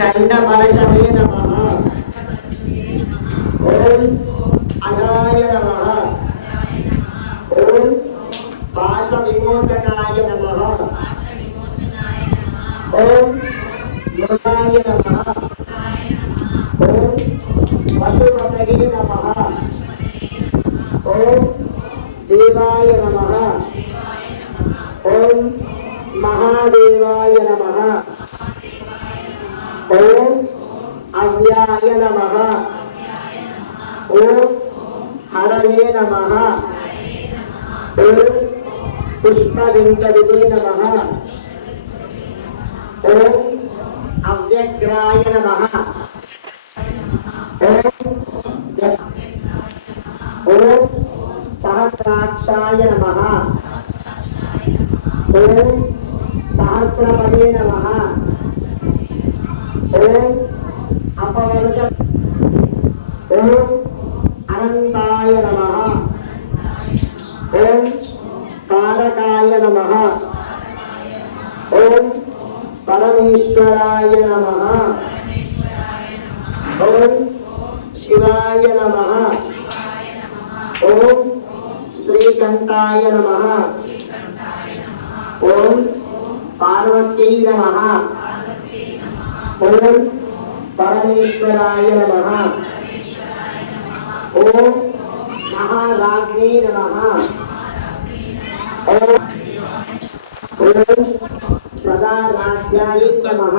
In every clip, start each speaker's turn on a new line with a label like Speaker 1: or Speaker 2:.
Speaker 1: కండ ఖండపరశమే నమ. ఓం అజాయ నమ. ఓం పాశ విమోచనాయ నమ. ఓం యోగాయ నమ. ఓం పశుపతగే నమ. ఓం దేవాయ నమ. ఓం మహాదేవాయ నమ. काव्याय नम ओम हरये नमः ओम पुष्पविन्दविदे नम ओम अव्यग्राय नमः ओम सहस्राक्षाय नमः ओम सहस्रपदे नमः ओम పరమేశ్వరాయ నమ ఓం శివాయ నమ ఓం శ్రీకంఠాయ నమ ఓం పార్వతీ నమ ఓం పరమేశ్వరాయ నమ. ఓం మహారాజ్ఞే నమ. ఓం ఓం సదా రాజ్యాయ నమ.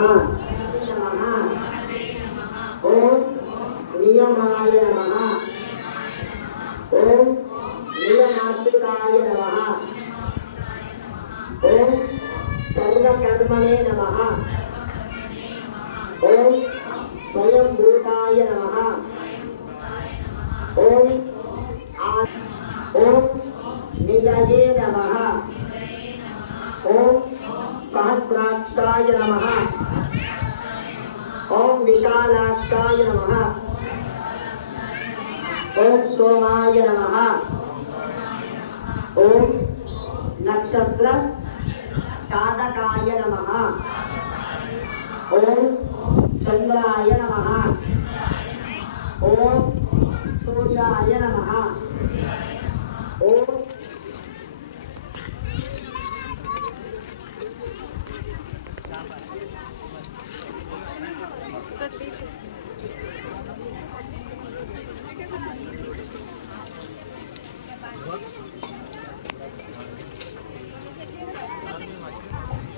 Speaker 1: ఓం నియమాయ నమ. ఓం నియమాశ్రితాయ నమ. ఓం సర్వకర్మణే నమ. ఓం स्वयं भूताय नमः। ओम ओम निदये नमः। ओम सहस्राक्षाय नमः। ओम विशालाक्षाय नमः। ओम सोमाय नमः। ओम नक्षत्र साधकाय नमः। கங்களாய
Speaker 2: நமக
Speaker 3: ஓம்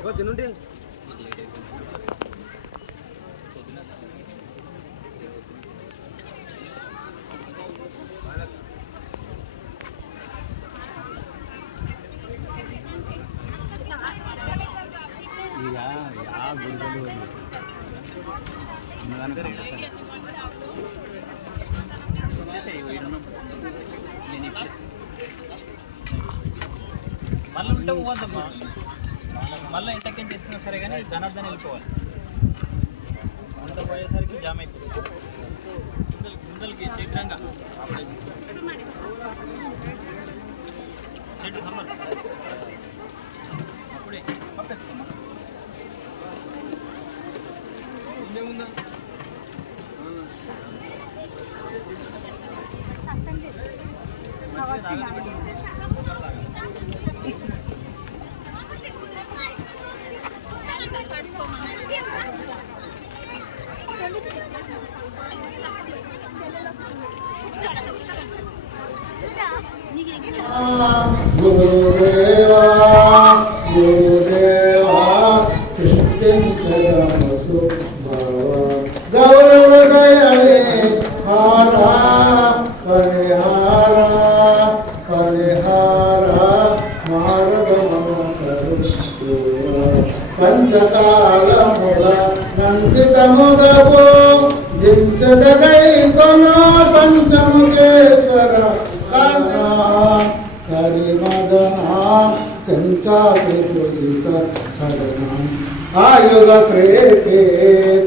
Speaker 3: Gue. గుడికలు
Speaker 4: మళ్ళీ ఉంటే పోవద్దమ్మా మళ్ళీ ఇంటకేం తెచ్చినా సరే కానీ ధనార్థం వెళ్ళిపోవాలి అంత పోయేసరికి జామ్ అవుతుంది ముందలకి చెట్టు సమ్మర్
Speaker 5: गुरुदेवा गुरुदेवा कृष्णं चरणसु भव गौरवदयने నంచితముగపు జించదగై కొను పంచముఖేశ్వర కన్నా. కరిమదన పూజిత సదన ఆయుధ శ్రేతే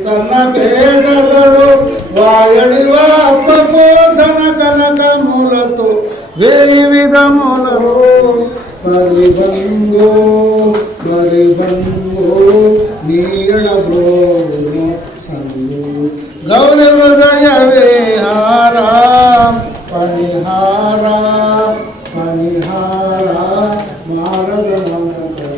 Speaker 5: చన్న పేటలు వాయడి వాపకోధన కనకములతో వేయి విధములలో పరిబంగు పరిబంగు ीणभोगिनो सन्धु गौरवदयविहारा परिहारा परिहारा मारदमङ्गल